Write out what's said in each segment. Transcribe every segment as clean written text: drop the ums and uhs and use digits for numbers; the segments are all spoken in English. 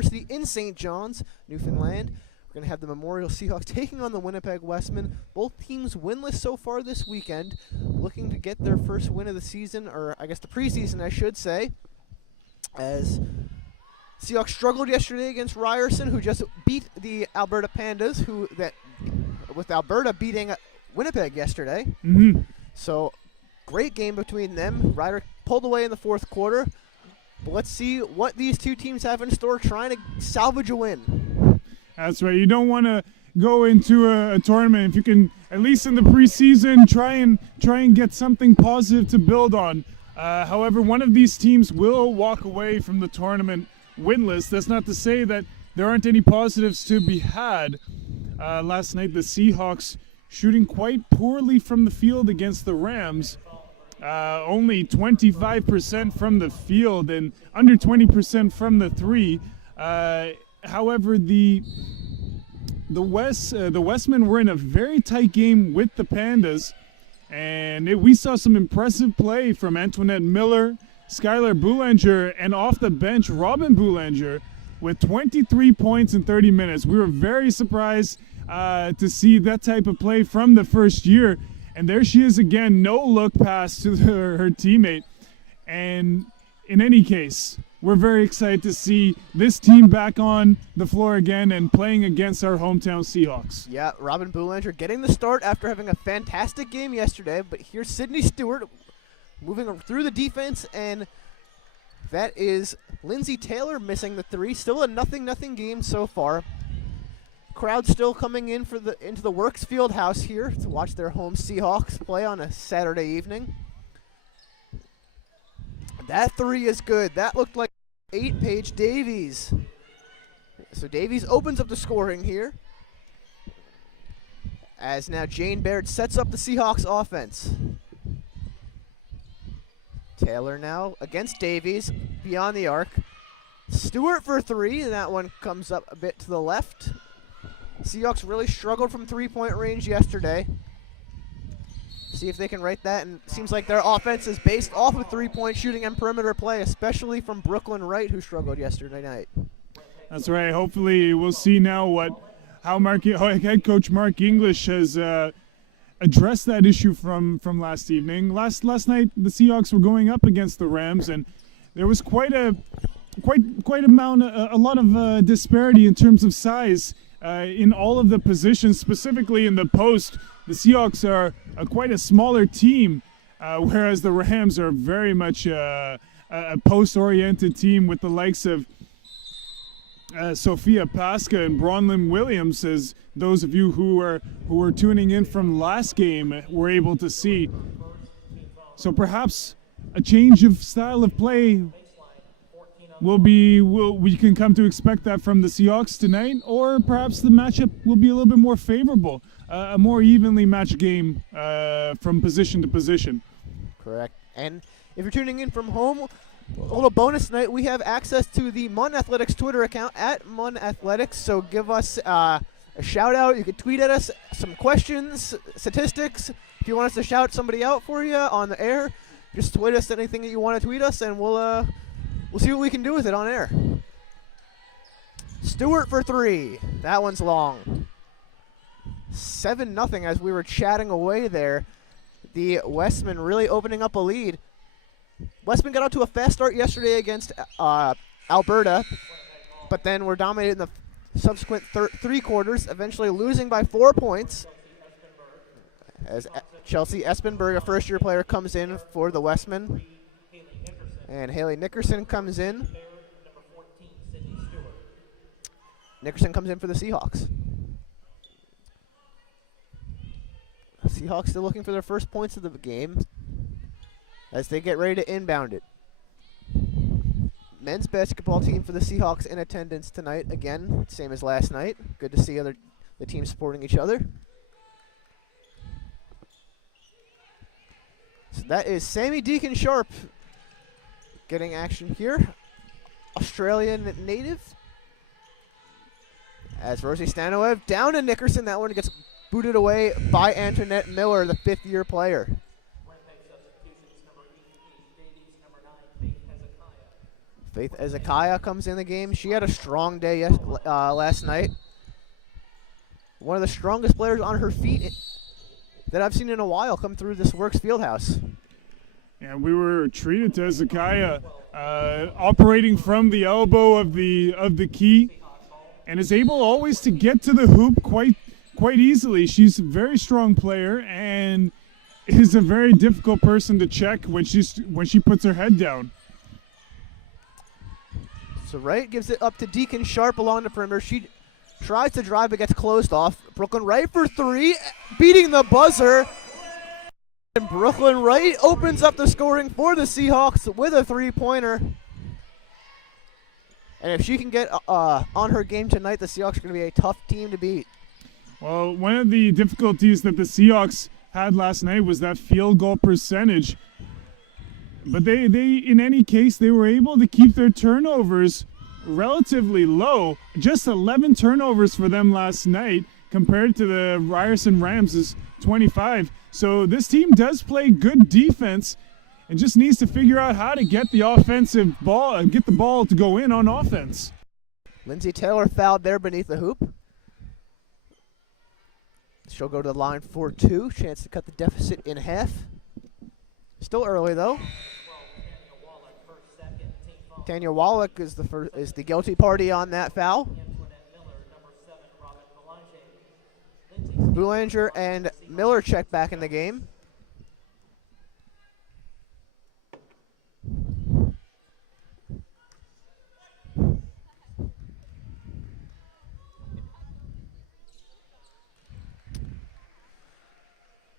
University in St. John's, Newfoundland. We're going to have the Memorial Seahawks taking on the Winnipeg Westmen. Both teams winless so far this weekend, looking to get their first win of the season, or I guess the preseason, I should say, as Seahawks struggled yesterday against Ryerson, who just beat the Alberta Pandas, with Alberta beating Winnipeg yesterday. So, great game between them. Ryder pulled away in the fourth quarter. But let's see what these two teams have in store, trying to salvage a win. That's right. You don't want to go into a tournament if you can, at least in the preseason, try and get something positive to build on. However, one of these teams will walk away from the tournament winless. That's not to say that there aren't any positives to be had. Last night, the Seahawks shooting quite poorly from the field against the Rams. Only 25% from the field and under 20% from the three. However, the Westmen were in a very tight game with the Pandas, and we saw some impressive play from Antoinette Miller, Skylar Boulanger, and off the bench, Robin Boulanger, with 23 points in 30 minutes. We were very surprised to see that type of play from the first year. And there she is again, no look pass to her teammate. And in any case, we're very excited to see this team back on the floor again and playing against our hometown Seahawks. Yeah, Robin Boulanger getting the start after having a fantastic game yesterday. But here's Sydney Stewart moving through the defense, and that is Lindsay Taylor missing the three. Still a 0-0 game so far. Crowd still coming in into the Works Field House here to watch their home Seahawks play on a Saturday evening. That three is good. That looked like 8-Paige Davies. So Davies opens up the scoring here, as now Jane Baird sets up the Seahawks offense. Taylor now against Davies, beyond the arc. Stewart for three, and that one comes up a bit to the left. Seahawks really struggled from three-point range yesterday. See if they can right that, and it seems like their offense is based off of three-point shooting and perimeter play, especially from Brooklyn Wright, who struggled yesterday night. That's right. Hopefully we'll see now how head coach Mark English has addressed that issue from last evening. Last night the Seahawks were going up against the Rams, and there was quite a lot of disparity in terms of size in all of the positions, specifically in the post. The Seahawks are quite a smaller team, whereas the Rams are very much a post-oriented team with the likes of Sophia Pasca and Bronlyn Williams, as those of you who were tuning in from last game were able to see. So perhaps a change of style of play we can come to expect that from the Seahawks tonight, or perhaps the matchup will be a little bit more favorable, a more evenly matched game from position to position. Correct. And if you're tuning in from home, a little bonus tonight, we have access to the MUN Athletics Twitter account at MUN Athletics, so give us a shout out. You can tweet at us some questions, statistics. If you want us to shout somebody out for you on the air, just tweet us anything that you want to tweet us, and we'll see what we can do with it on air. Stewart for three. That one's long. 7-0 as we were chatting away there. The Westmen really opening up a lead. Westmen got out to a fast start yesterday against Alberta, but then were dominated in the subsequent three quarters, eventually losing by 4 points. As Chelsea Espenberg, a first-year player, comes in for the Westmen. And Haley Nickerson comes in. Nickerson comes in for the Seahawks. Seahawks still looking for their first points of the game as they get ready to inbound it. Men's basketball team for the Seahawks in attendance tonight. Again, same as last night. Good to see the teams supporting each other. So that is Sammy Deacon-Sharp getting action here. Australian native. As Rosie Stanoev down to Nickerson. That one gets booted away by Antoinette Miller, the fifth-year player. Faith Ezekiah comes in the game. She had a strong day last night. One of the strongest players on her feet that I've seen in a while come through this Works Fieldhouse. And we were treated to Ezekiah operating from the elbow of the key, and is able always to get to the hoop quite easily. She's a very strong player and is a very difficult person to check when she puts her head down. So Wright gives it up to Deacon Sharp along the perimeter. She tries to drive but gets closed off. Brooklyn Wright for three, beating the buzzer. And Brooklyn Wright opens up the scoring for the Seahawks with a three-pointer. And if she can get on her game tonight, the Seahawks are going to be a tough team to beat. Well, one of the difficulties that the Seahawks had last night was that field goal percentage. But they in any case, they were able to keep their turnovers relatively low. Just 11 turnovers for them last night compared to the Ryerson Rams' 25. So this team does play good defense and just needs to figure out how to get the offensive ball and get the ball to go in on offense. Lindsay Taylor fouled there beneath the hoop. She'll go to the line for two. Chance to cut the deficit in half. Still early though. Tanya Wallach is the guilty party on that foul. Boulanger and Miller check back in the game.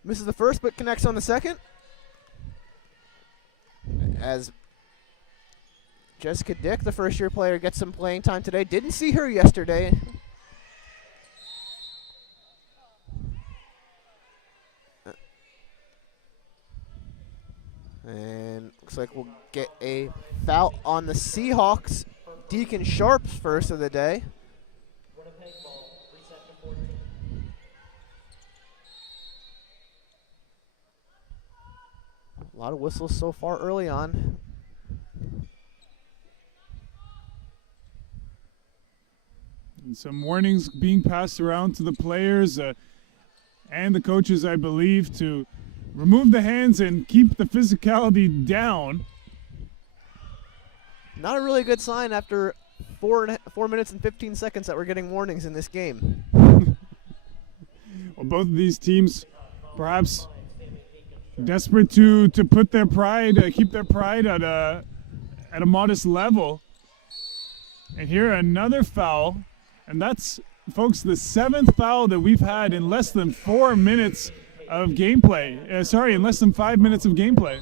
Misses the first but connects on the second. As Jessica Dick, the first-year player, gets some playing time today. Didn't see her yesterday. And looks like we'll get a foul on the Seahawks. Deacon Sharp's first of the day. A lot of whistles so far early on. And some warnings being passed around to the players and the coaches, I believe, to remove the hands and keep the physicality down. Not a really good sign after 4 minutes and 15 seconds that we're getting warnings in this game. Well, both of these teams perhaps desperate to put their pride, keep their pride at a modest level. And here another foul, and that's, folks, the 7th foul that we've had in less than 4 minutes of gameplay. In less than 5 minutes of gameplay.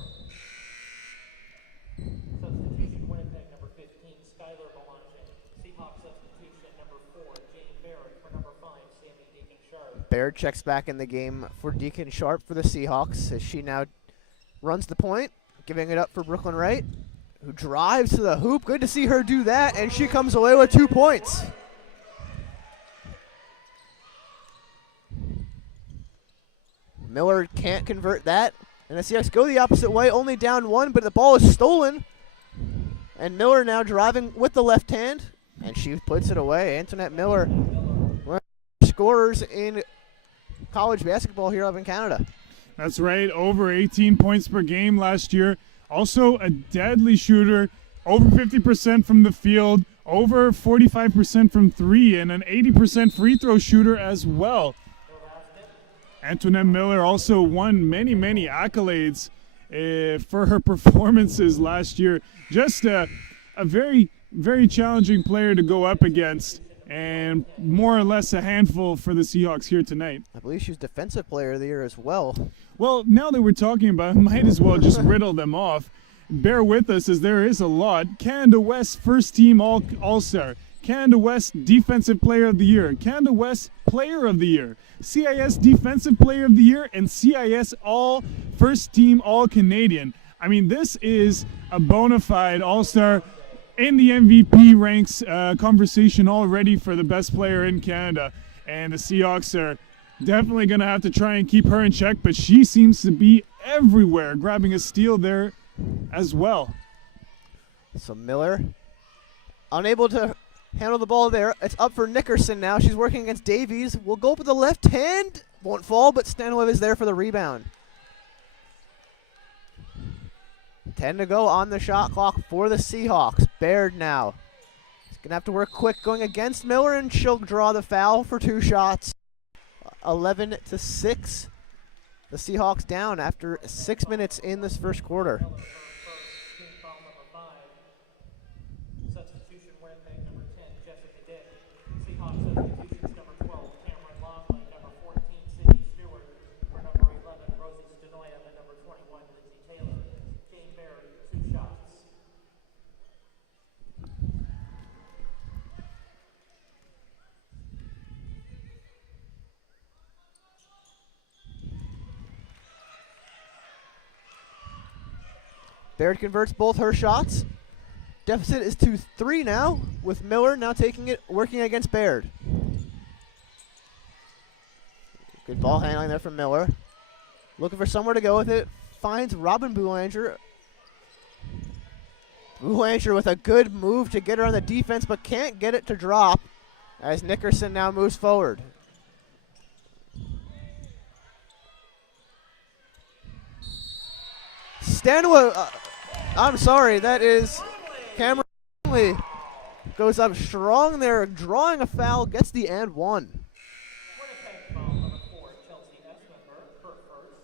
Substitution Winnipeg, number 15, Skylar Belanger. Seahawks substitution number 4, Jane Barrett for number 5, Sammy Deacon Sharp. Baird checks back in the game for Deacon Sharp for the Seahawks as she now runs the point, giving it up for Brooklyn Wright, who drives to the hoop. Good to see her do that, and she comes away with 2 points. Miller can't convert that, and the Seahawks go the opposite way, only down 1, but the ball is stolen. And Miller now driving with the left hand, and she puts it away. Antoinette Miller, one of the scorers in college basketball here up in Canada. That's right, over 18 points per game last year. Also a deadly shooter, over 50% from the field, over 45% from 3, and an 80% free throw shooter as well. Antoinette Miller also won many accolades for her performances last year. Just a very, very challenging player to go up against, and more or less a handful for the Seahawks here tonight. I believe she was Defensive Player of the Year as well. Well, now that we're talking about it, might as well just riddle them off. Bear with us as there is a lot. Canada West First Team All-Star. Canada West Defensive Player of the Year. Canada West Player of the Year. CIS Defensive Player of the Year, and CIS All First Team All-Canadian. I mean, this is a bona fide All-Star in the MVP ranks conversation already for the best player in Canada. And the Seahawks are definitely going to have to try and keep her in check, but she seems to be everywhere, grabbing a steal there as well. So Miller unable to handle the ball there. It's up for Nickerson now. She's working against Davies. Will go up with the left hand. Won't fall, but Stanway is there for the rebound. 10 to go on the shot clock for the Seahawks. Baird now. She's going to have to work quick going against Miller, and she'll draw the foul for 2 shots. 11 to 6. The Seahawks down after 6 minutes in this first quarter. Substitution Winnipeg number 10, Jessica Dick. Seahawks substitutions number 12, Cameron Longley, number 14, Sydney Stewart. For number 11, Rosie Stenoya, and number 21, Lindsay Taylor. Jane Barrett, 2 shots. Baird converts both her shots. Deficit is to 3 now, with Miller now taking it, working against Baird. Good ball handling there from Miller. Looking for somewhere to go with it. Finds Robin Boulanger. Boulanger with a good move to get her on the defense, but can't get it to drop as Nickerson now moves forward. Stanway, I'm sorry, that is Cameron Longley. Goes up strong there, drawing a foul, gets the and one. Winnipeg foul number 4, Chelsea Esmenberg, her first.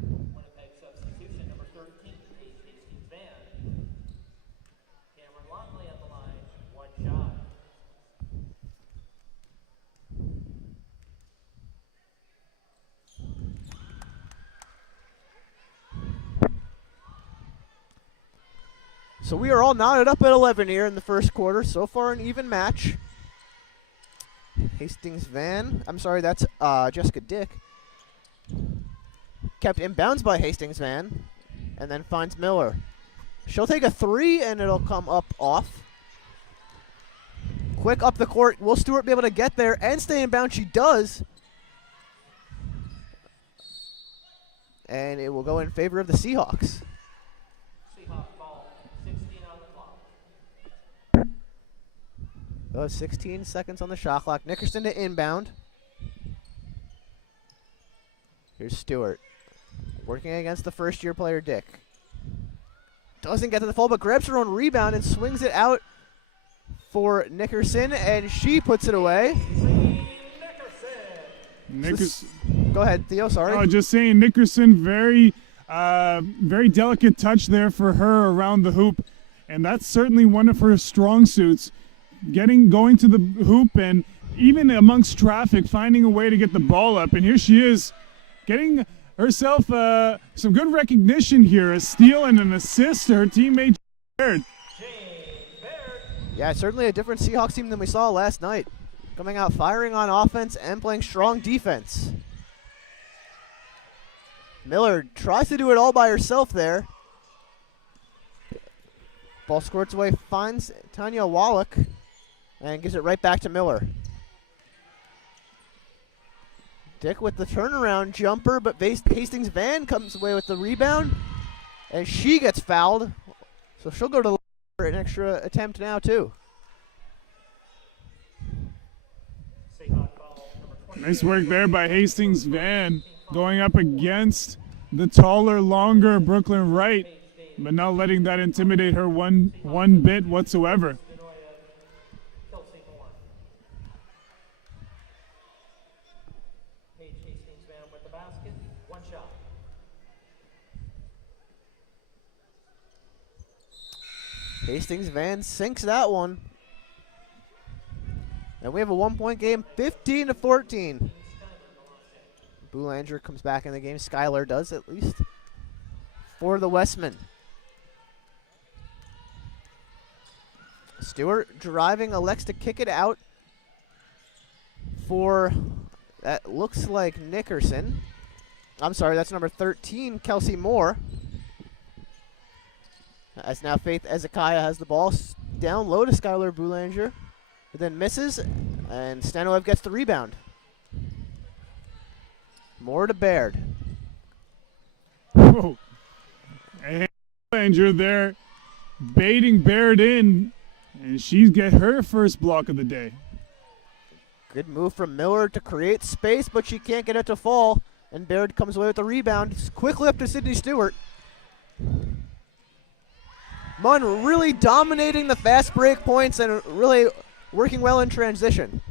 Winnipeg substitution number 13, Paige Hastings Van. Cameron Longley at the line, 1 shot. So we are all knotted up at 11 here in the first quarter. So far an even match. Hastings Van, I'm sorry, that's Jessica Dick. Kept inbounds by Hastings Van, and then finds Miller. She'll take a 3, and it'll come up off. Quick up the court. Will Stewart be able to get there and stay in bounds? She does. And it will go in favor of the Seahawks. Seahawk ball, 16 on the clock. Those 16 seconds on the shot clock. Nickerson to inbound. Here's Stewart. Working against the first-year player, Dick. Doesn't get to the full, but grabs her own rebound and swings it out for Nickerson, and she puts it away. Nickerson. Go ahead, Theo, sorry. Oh, just saying, Nickerson, very delicate touch there for her around the hoop, and that's certainly one of her strong suits. Going to the hoop, and even amongst traffic, finding a way to get the ball up. And here she is, getting herself some good recognition here, a steal and an assist to her teammate Baird. Yeah, certainly a different Seahawks team than we saw last night. Coming out firing on offense and playing strong defense. Miller tries to do it all by herself there. Ball squirts away, finds Tanya Wallach, and gives it right back to Miller. Dick with the turnaround jumper, but Hastings Van comes away with the rebound, and she gets fouled. So she'll go to the line for an extra attempt now, too. Nice work there by Hastings Van, going up against the taller, longer Brooklyn Wright, but not letting that intimidate her one bit whatsoever. Hastings Van sinks that one. And we have a 1-point game, 15 to 14. Boulanger comes back in the game. Skylar does, at least, for the Westmen. Stewart driving, elects to kick it out for, that looks like Nickerson. I'm sorry, that's number 13, Kelsey Moore. As now Faith Ezekiah has the ball down low to Skylar Boulanger, but then misses, and Stanoev gets the rebound. Moore to Baird. Whoa. And Boulanger there baiting Baird in, And she get her first block of the day. Good move from Miller to create space, but she can't get it to fall. And Baird comes away with the rebound. Quickly up to Sydney Stewart. Munn really dominating the fast break points and really working well in transition.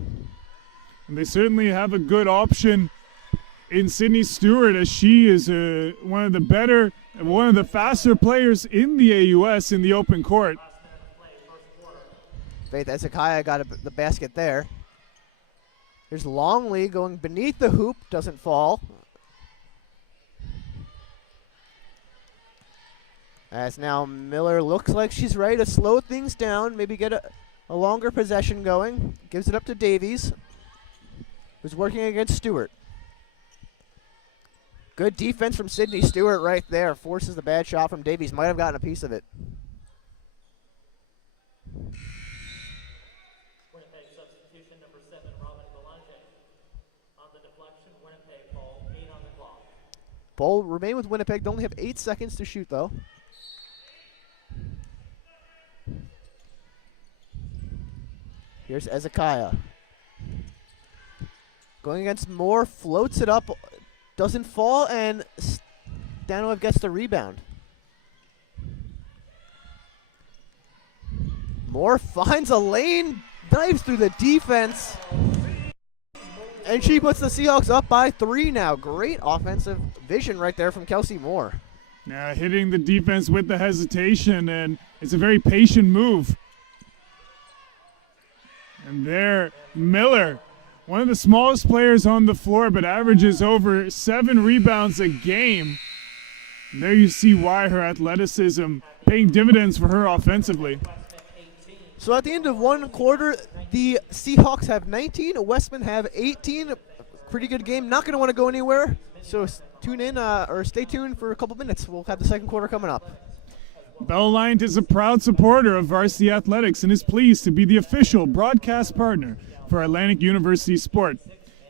And they certainly have a good option in Sydney Stewart, as she is one of the faster players in the AUS in the open court. Faith Ezekiah got the basket there. Here's Longley going beneath the hoop, doesn't fall. As now Miller looks like she's ready to slow things down, maybe get a longer possession going. Gives it up to Davies, who's working against Stewart. Good defense from Sydney Stewart right there. Forces the bad shot from Davies. Might have gotten a piece of it. Winnipeg substitution number 7, Robin Galante. On the deflection, Winnipeg ball, 8 on the clock. Ball remain with Winnipeg. They only have 8 seconds to shoot, though. Here's Ezekiah. Going against Moore, floats it up, doesn't fall, and Stanoev gets the rebound. Moore finds a lane, dives through the defense, and she puts the Seahawks up by 3 now. Great offensive vision right there from Kelsey Moore. Now hitting the defense with the hesitation, and it's a very patient move. And there, Miller, one of the smallest players on the floor, but averages over 7 rebounds a game. And there you see why her athleticism paying dividends for her offensively. So at the end of one quarter, the Seahawks have 19, Westman have 18. Pretty good game. Not going to want to go anywhere. So tune in or stay tuned for a couple minutes. We'll have the second quarter coming up. Bell Alliant is a proud supporter of Varsity Athletics and is pleased to be the official broadcast partner for Atlantic University Sport.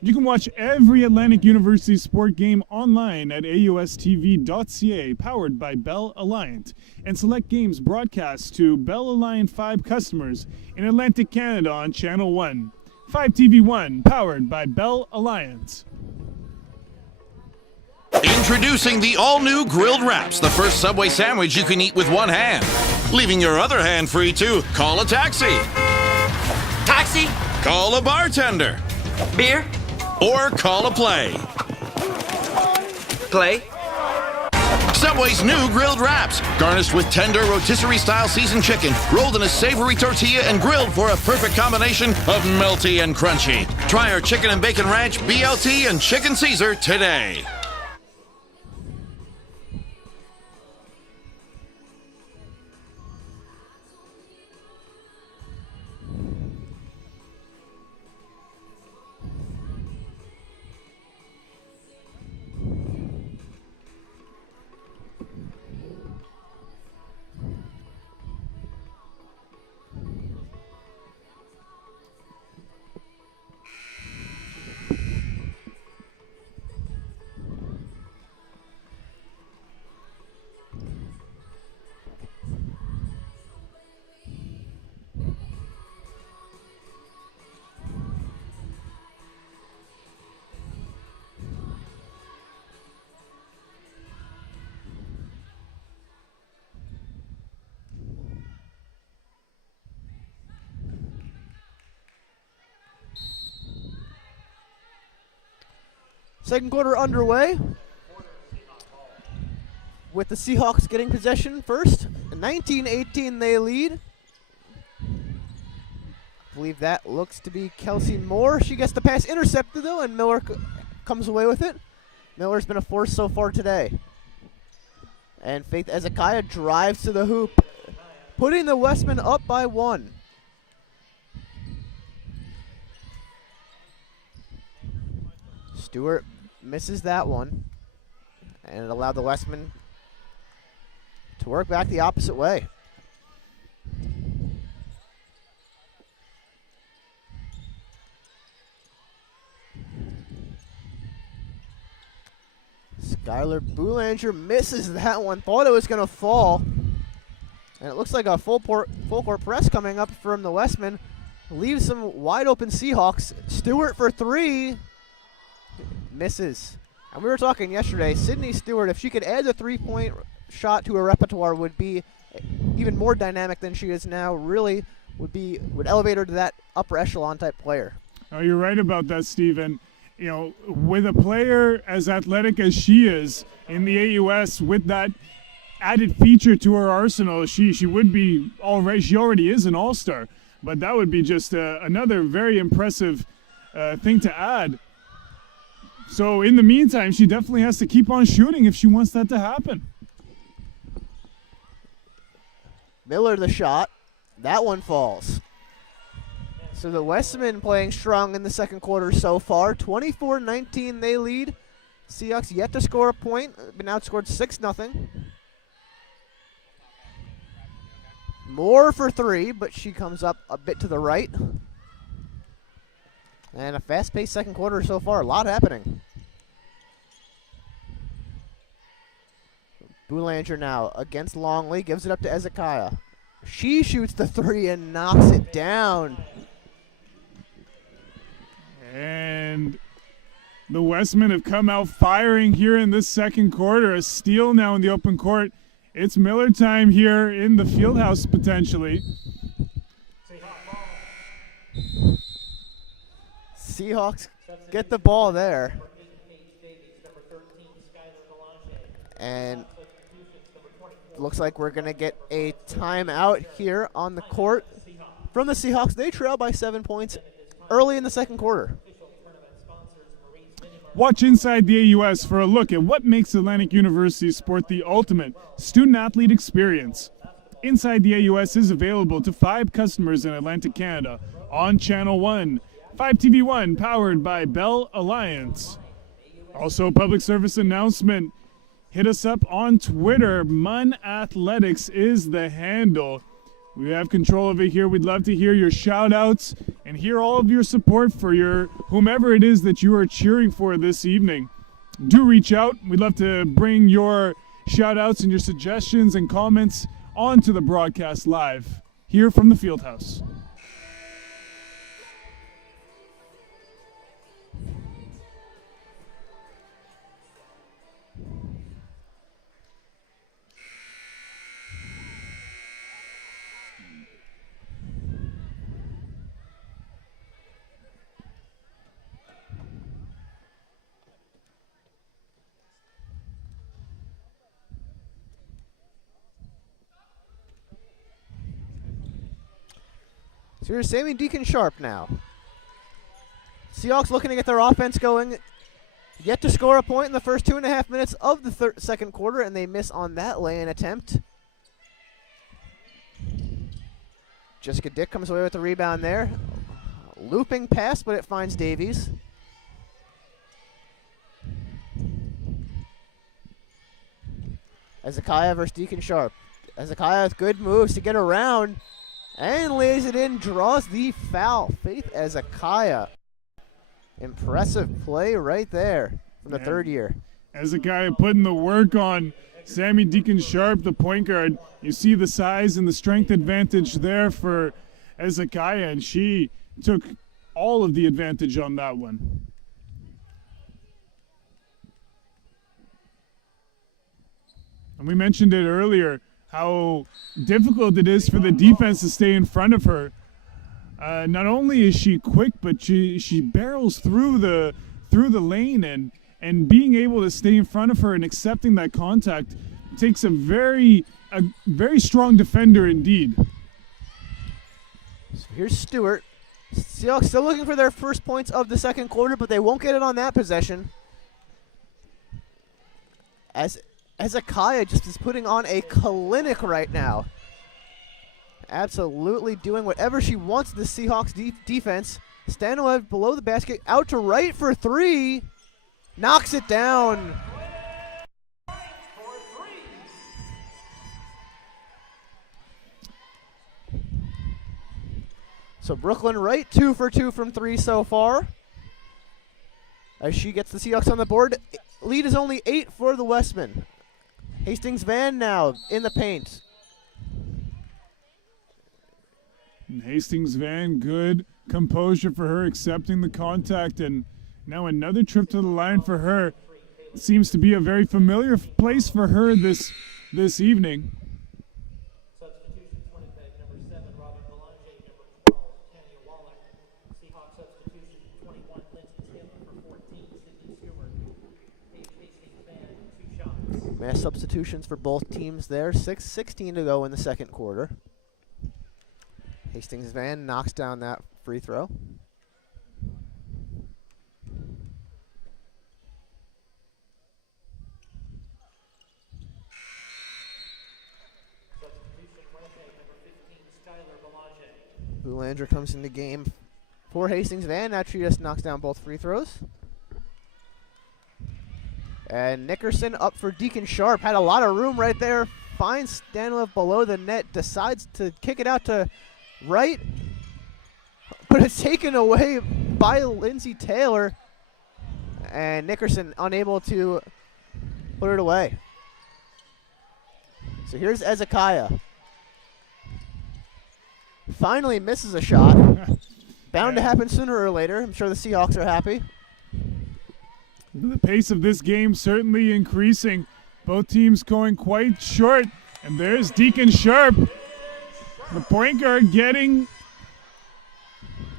You can watch every Atlantic University Sport game online at AUSTV.ca, powered by Bell Alliant, and select games broadcast to Bell Alliant 5 customers in Atlantic Canada on Channel 1. 5 TV 1, powered by Bell Alliant. Introducing the all-new Grilled Wraps, the first Subway sandwich you can eat with one hand. Leaving your other hand free to call a taxi, Taxi? call a bartender, Beer? or call a play. Play? Subway's new Grilled Wraps, garnished with tender rotisserie-style seasoned chicken, rolled in a savory tortilla and grilled for a perfect combination of melty and crunchy. Try our Chicken and Bacon Ranch, BLT, and Chicken Caesar today. Second quarter underway, with the Seahawks getting possession first. 19-18 they lead. I believe that looks to be Kelsey Moore. She gets the pass intercepted though, and Miller comes away with it. Miller's been a force so far today. And Faith Ezekiah drives to the hoop, putting the Westmen up by 1. Stewart misses that one, and it allowed the Westmen to work back the opposite way. Skylar Boulanger misses that one. Thought it was going to fall. And it looks like a full court press coming up from the Westmen. Leaves some wide open Seahawks. Stewart for three. Misses. And we were talking yesterday, Sydney Stewart, if she could add a three-point shot to her repertoire, would be even more dynamic than she is now. Really would elevate her to that upper echelon type player. Oh, you're right about that, Steven. You know, with a player as athletic as she is in the AUS, with that added feature to her arsenal, she would be already. She already is an all-star, but that would be just another very impressive thing to add. So in the meantime, she definitely has to keep on shooting if she wants that to happen. Miller the shot. That one falls. So the Westmen playing strong in the second quarter so far. 24-19 they lead. Seahawks yet to score a point. Been outscored 6-0. Moore for three, but she comes up a bit to the right. And a fast-paced second quarter so far. A lot happening. Boulanger now against Longley. Gives it up to Ezekiah. She shoots the three and knocks it down. And the Westmen have come out firing here in this second quarter. A steal now in the open court. It's Miller time here in the Fieldhouse potentially. Seahawks get the ball there. And looks like we're going to get a timeout here on the court from the Seahawks. They trail by 7 points early in the second quarter. Watch Inside the AUS for a look at what makes Atlantic University Sport the ultimate student-athlete experience. Inside the AUS is available to 5 customers in Atlantic Canada on Channel 1. 5TV1 powered by Bell Alliance. Also, public service announcement. Hit us up on Twitter. MUN Athletics is the handle. We have control of it here. We'd love to hear your shout-outs and hear all of your support for your whomever it is that you are cheering for this evening. Do reach out. We'd love to bring your shout-outs and your suggestions and comments onto the broadcast live here from the Fieldhouse. So here's Sammy Deacon-Sharp now. Seahawks looking to get their offense going. Yet to score a point in the first 2.5 minutes of the second quarter, and they miss on that lay-in attempt. Jessica Dick comes away with the rebound there. Looping pass, but it finds Davies. Ezekiah versus Deacon-Sharp. Ezekiah with good moves to get around. And lays it in, draws the foul. Faith Ezekiah. Impressive play right there from the third year. Ezekiah putting the work on Sammy Deacon-Sharp, the point guard. You see the size and the strength advantage there for Ezekiah, and she took all of the advantage on that one. And we mentioned it earlier, how difficult it is for the defense to stay in front of her. Not only is she quick, but she barrels through the lane, and being able to stay in front of her and accepting that contact takes a very strong defender indeed. So here's Stewart. Seahawks still looking for their first points of the second quarter, but they won't get it on that possession. As Ezekiah just is putting on a clinic right now. Absolutely doing whatever she wants to the Seahawks defense. Stanova below the basket, out to right for three. Knocks it down. So Brooklyn Wright 2 for 2 from three so far. As she gets the Seahawks on the board, lead is only 8 for the Westmen. Hastings Van now in the paint. And Hastings Van, good composure for her, accepting the contact, and now another trip to the line for her. Seems to be a very familiar place for her this evening. Substitutions, Winnipeg, number 7, Robin Belanger, number 12, Tanya Wallach. Seahawks substitution, 21, Lindsay Taylor for 14, Sydney Stewart. Hastings Van, 2 shots. Mass substitutions for both teams there. 6:16 to go in the second quarter. Hastings Van knocks down that free throw. Substitution, Winnipeg, number 15, Skylar Belanger. Boulanger comes in the game for Hastings Van. Now she just knocks down both free throws. And Nickerson up for Deacon Sharp. Had a lot of room right there. Finds Stanley below the net. Decides to kick it out to right. But it's taken away by Lindsay Taylor. And Nickerson unable to put it away. So here's Ezekiah. Finally misses a shot. Bound to happen sooner or later. I'm sure the Seahawks are happy. The pace of this game certainly increasing. Both teams going quite short. And there's Deacon Sharp, the point guard, getting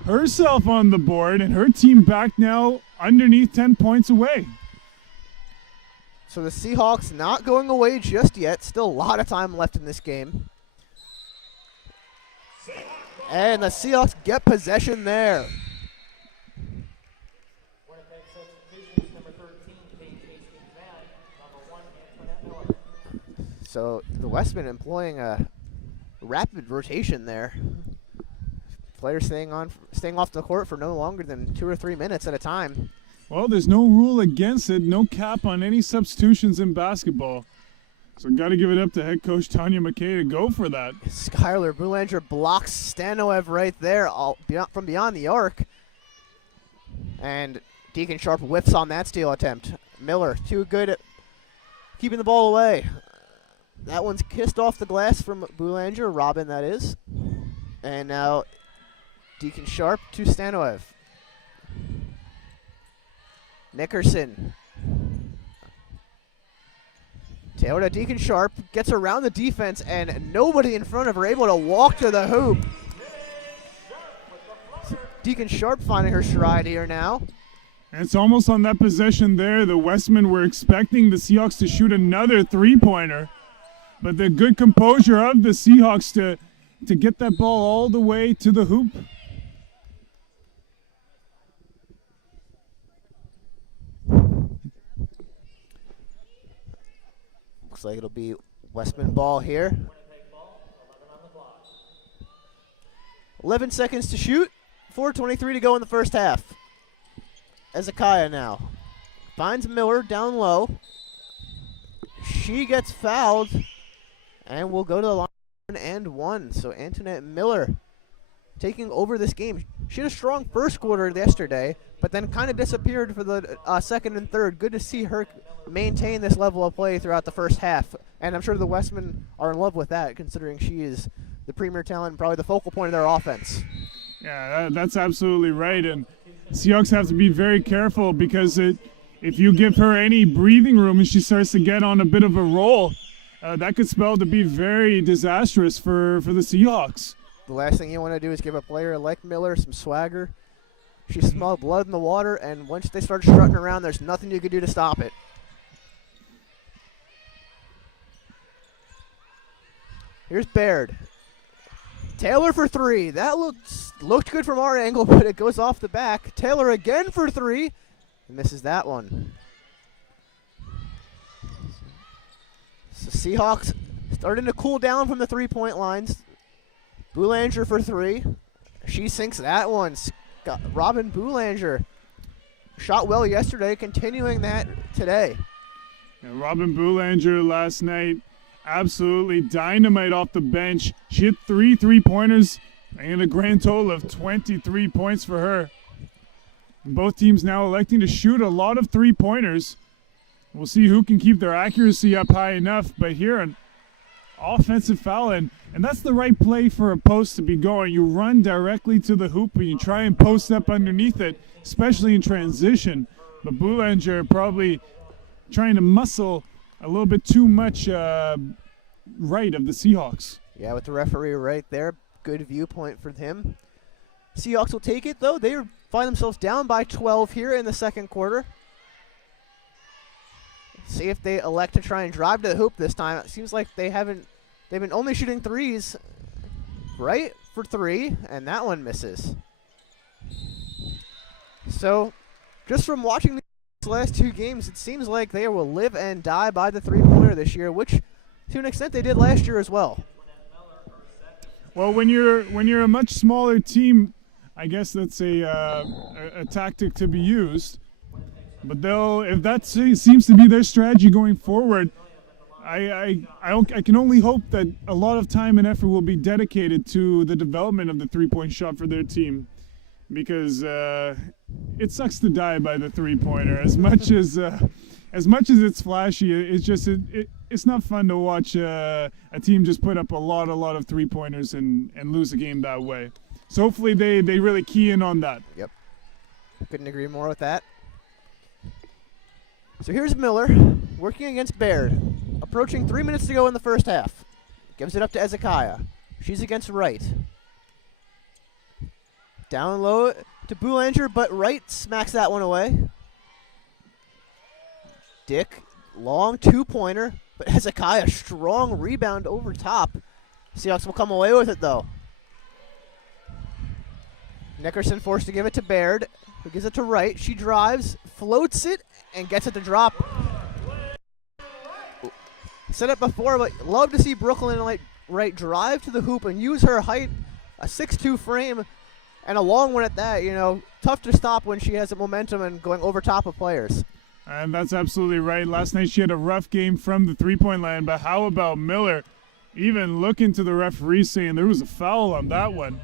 herself on the board, and her team back now underneath 10 points away. So the Seahawks not going away just yet. Still a lot of time left in this game. And the Seahawks get possession there. Winnipeg substitutions, number 13, Paige Hastings Van, number 1, Antoinette Miller. So the Westmen employing a rapid rotation there. Players staying off the court for no longer than 2 or 3 minutes at a time. Well, there's no rule against it, no cap on any substitutions in basketball. So got to give it up to head coach Tanya McKay to go for that. Skylar Boulanger blocks Stanoev right there from beyond the arc. And Deacon Sharp whiffs on that steal attempt. Miller, too good at keeping the ball away. That one's kissed off the glass from Boulanger, Robin that is. And now Deacon Sharp to Stanoev. Nickerson. Taylor to Deacon Sharp, gets around the defense, and nobody in front of her able to walk to the hoop. Deacon Sharp finding her stride here now. And it's almost on that possession there. The Westmen were expecting the Seahawks to shoot another three-pointer. But the good composure of the Seahawks to get that ball all the way to the hoop. Looks like it'll be Westman ball here. Winnipeg ball, 11 on the clock. 11 seconds to shoot. 4:23 to go in the first half. Ezekiah now finds Miller down low. She gets fouled and will go to the line and 1. So Antoinette Miller taking over this game. She had a strong first quarter yesterday, but then kind of disappeared for the second and third. Good to see her maintain this level of play throughout the first half. And I'm sure the Westmen are in love with that, considering she is the premier talent and probably the focal point of their offense. Yeah, that's absolutely right. And Seahawks have to be very careful because if you give her any breathing room and she starts to get on a bit of a roll, that could spell to be very disastrous for the Seahawks. The last thing you want to do is give a player like Miller some swagger. She smelled blood in the water, and once they start strutting around, there's nothing you can do to stop it. Here's Baird. Taylor for 3. That looked good from our angle, but it goes off the back. Taylor again for 3. And misses that one. So Seahawks starting to cool down from the three-point lines. Boulanger for 3. She sinks that one. Robin Boulanger shot well yesterday, continuing that today. And Robin Boulanger last night, absolutely dynamite off the bench. She hit 3 3-pointers and a grand total of 23 points for her. And both teams now electing to shoot a lot of 3-pointers. We'll see who can keep their accuracy up high enough, but here offensive foul, and that's the right play for a post to be going. You run directly to the hoop and you try and post up underneath it, especially in transition. But Boulanger probably trying to muscle a little bit too much right of the Seahawks. Yeah, with the referee right there, good viewpoint for him. Seahawks will take it, though. They find themselves down by 12 here in the second quarter. See if they elect to try and drive to the hoop this time. It seems like they've been only shooting threes, right, for three, and that one misses. So, just from watching these last two games, it seems like they will live and die by the three-pointer this year, which, to an extent, they did last year as well. Well, when you're a much smaller team, I guess that's a tactic to be used. But if that seems to be their strategy going forward, I can only hope that a lot of time and effort will be dedicated to the development of the three-point shot for their team, because it sucks to die by the three-pointer. As much as it's flashy, it's not fun to watch a team just put up a lot of three-pointers and lose a game that way. So hopefully they really key in on that. Yep. Couldn't agree more with that. So here's Miller working against Baird. Approaching 3 minutes to go in the first half. Gives it up to Ezekiah. She's against Wright. Down low to Boulanger, but Wright smacks that one away. Dick, long two-pointer, but Hezekiah, strong rebound over top. Seahawks will come away with it, though. Nickerson forced to give it to Baird, who gives it to Wright. She drives, floats it, and gets it to drop. Said it before, but love to see Brooklyn Wright drive to the hoop and use her height, a 6'2" frame, and a long one at that. You know, tough to stop when she has the momentum and going over top of players. And that's absolutely right. Last night she had a rough game from the three-point line, but how about Miller even looking to the referee saying there was a foul on that one?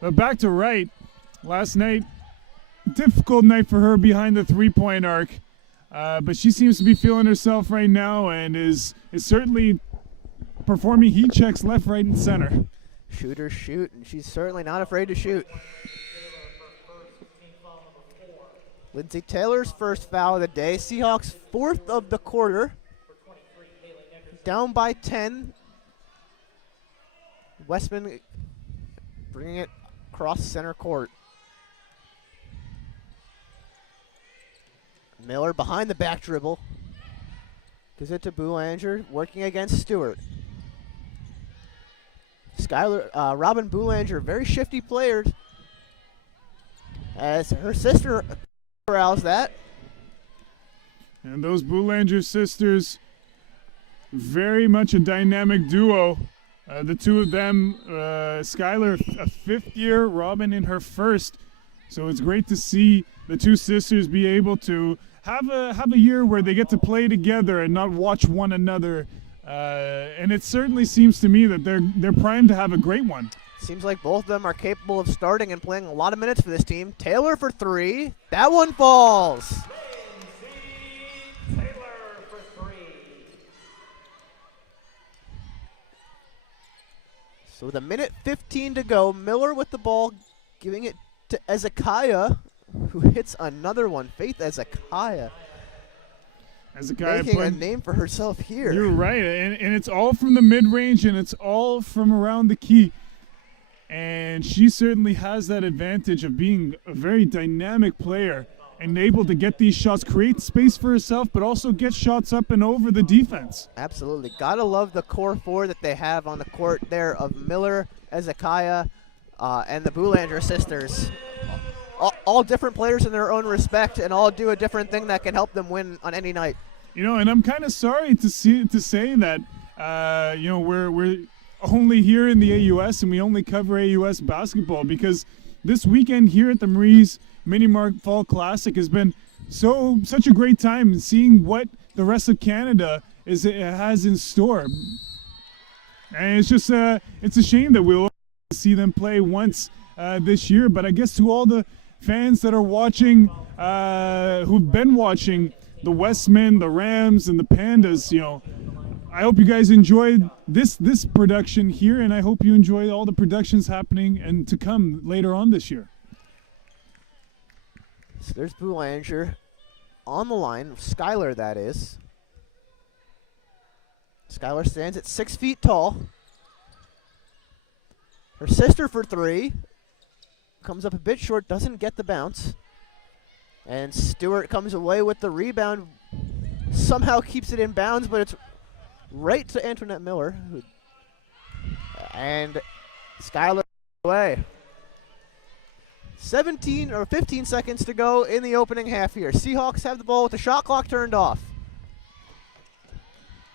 But back to Wright. Last night, difficult night for her behind the three-point arc, but she seems to be feeling herself right now and is certainly performing heat checks left, right, and center. Shooters shoot, and she's certainly not afraid to shoot. Lindsay Taylor's first foul of the day. Seahawks fourth of the quarter. Down by 10. Westman bringing it across center court. Miller behind the back dribble. Gives it to Boulanger, working against Stewart. Robin Boulanger, very shifty player. As her sister corrals that. And those Boulanger sisters, very much a dynamic duo. The two of them, Skylar a fifth year, Robin in her first. So it's great to see the two sisters be able to have a year where they get to play together and not watch one another. And it certainly seems to me that they're primed to have a great one. Seems like both of them are capable of starting and playing a lot of minutes for this team. Taylor for three. That one falls. Taylor for three. So with a minute 15 to go, Miller with the ball, giving it to Ezekiah, who hits another one. Faith Ezekiah. Making a name for herself here. You're right, and it's all from the mid-range, and it's all from around the key. And she certainly has that advantage of being a very dynamic player and able to get these shots, create space for herself, but also get shots up and over the defense. Absolutely. Gotta love the core four that they have on the court there of Miller, Ezekiah, and the Boulanger sisters. All different players in their own respect, and all do a different thing that can help them win on any night. You know, and I'm kind of sorry to say that, you know, we're only here in the AUS and we only cover AUS basketball, because this weekend here at the Marie's Mini Mart Fall Classic has been such a great time seeing what the rest of Canada has in store. And it's just it's a shame that we'll see them play once this year, but I guess to all the fans that are watching, who've been watching the Westmen, the Rams, and the Pandas, you know, I hope you guys enjoyed this production here, and I hope you enjoy all the productions happening and to come later on this year. So there's Boulanger on the line, Skylar that is. Skylar stands at 6 feet tall. Her sister for three. Comes up a bit short, doesn't get the bounce. And Stewart comes away with the rebound. Somehow keeps it in bounds, but it's right to Antoinette Miller. And Skylar away. 17 or 15 seconds to go in the opening half here. Seahawks have the ball with the shot clock turned off.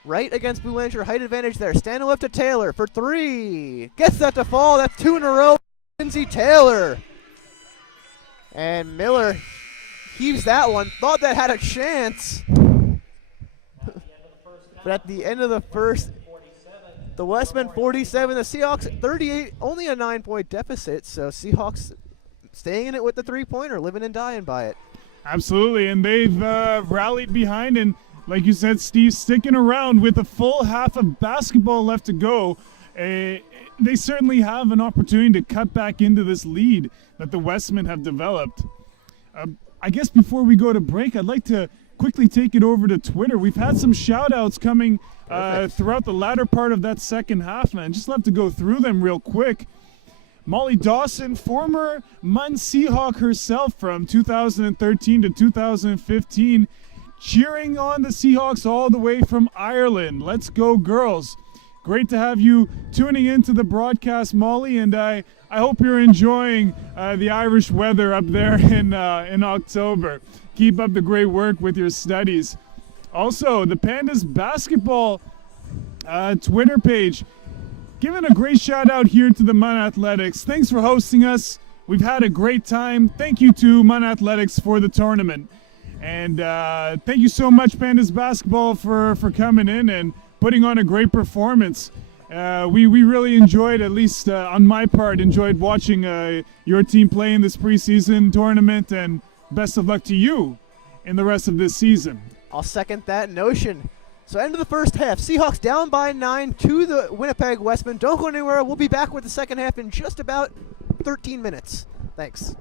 Right against Boulanger, height advantage there. Standing left to Taylor for three. Gets that to fall. That's two in a row. Lindsay Taylor. And Miller heaves that one. Thought that had a chance. But at the end of the first, the Westmen 47, the Seahawks 38, only a 9-point deficit. So Seahawks staying in it with the three-pointer, living and dying by it. Absolutely, and they've rallied behind, and like you said, Steve, sticking around with a full half of basketball left to go. They certainly have an opportunity to cut back into this lead that the Westmen have developed. I guess before we go to break, I'd like to quickly take it over to Twitter. We've had some shout-outs coming throughout the latter part of that second half, man. Just love to go through them real quick. Molly Dawson, former MUNvs Seahawk herself from 2013 to 2015, cheering on the Seahawks all the way from Ireland. Let's go, girls. Great to have you tuning into the broadcast, Molly, and I hope you're enjoying the Irish weather up there in October. Keep up the great work with your studies. Also, the Pandas basketball Twitter page, giving a great shout out here to the MUN Athletics. Thanks for hosting us. We've had a great time. Thank you to MUN Athletics for the tournament. And thank you so much, Pandas basketball, for coming in and putting on a great performance. We really enjoyed, at least on my part, enjoyed watching your team play in this preseason tournament, and best of luck to you in the rest of this season. I'll second that notion. So end of the first half, Seahawks down by 9 to the Winnipeg Westmen. Don't go anywhere. We'll be back with the second half in just about 13 minutes. Thanks.